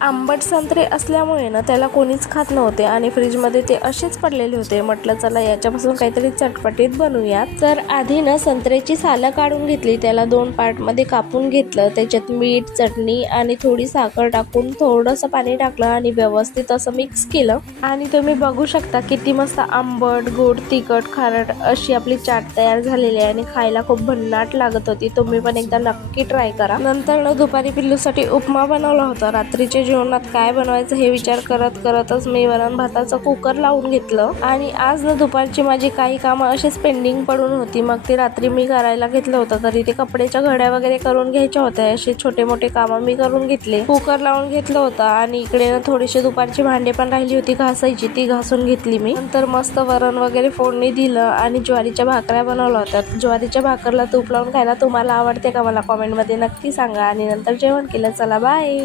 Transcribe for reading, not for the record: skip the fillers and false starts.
आंबट संत्रे असल्यामुळे ना त्याला कोणीच खात नव्हते आणि फ्रीजमध्ये ते असेच पडलेले होते. म्हटलं चला याच्यापासून काहीतरी चटपटीत बनवूया. तर आधी ना संत्र्याची सालं काढून घेतली, त्याला 2 पार्टमध्ये कापून घेतलं. त्याच्यात मीठ, चटणी आणि थोडी साखर टाकून थोडंसं पाणी टाकलं आणि व्यवस्थित असं मिक्स केलं. आणि तुम्ही बघू शकता किती मस्त आंबट, गोड, तिखट, खारट अशी आपली चाट तयार झालेली आहे आणि खायला खूप भन्नाट लागत होती. तुम्ही पण एकदा नक्की ट्राय करा. नंतर ना दुपारी पिल्लूसाठी उपमा बनवला होता. रात्रीच्या जेवणात काय बनवायचं हे विचार करतच मी वरण भाताचं कुकर लावून घेतलं. आणि आज ना दुपारची माझी काही कामं अशीच पेंडिंग पडून होती, मग ती रात्री मी करायला घेतलं होतं. तरी ते कपड्याच्या घड्या वगैरे करून घ्यायच्या होत्या. असे छोटे मोठे कामं मी करून घेतले. कुकर लावून घेतलं होतं आणि इकडे ना थोडीशी दुपारची भांडे पण राहिली होती घासायची, ती घासून घेतली मी. नंतर मस्त वरण वगैरे फोडणी दिलं आणि ज्वारीच्या भाकऱ्या बनवल्या होत्या. ज्वारीच्या भाकरला तूप लावून खायला तुम्हाला आवडते का मला कमेंटमध्ये नक्की सांगा. आणि नंतर जेवण केलं. चला बाय.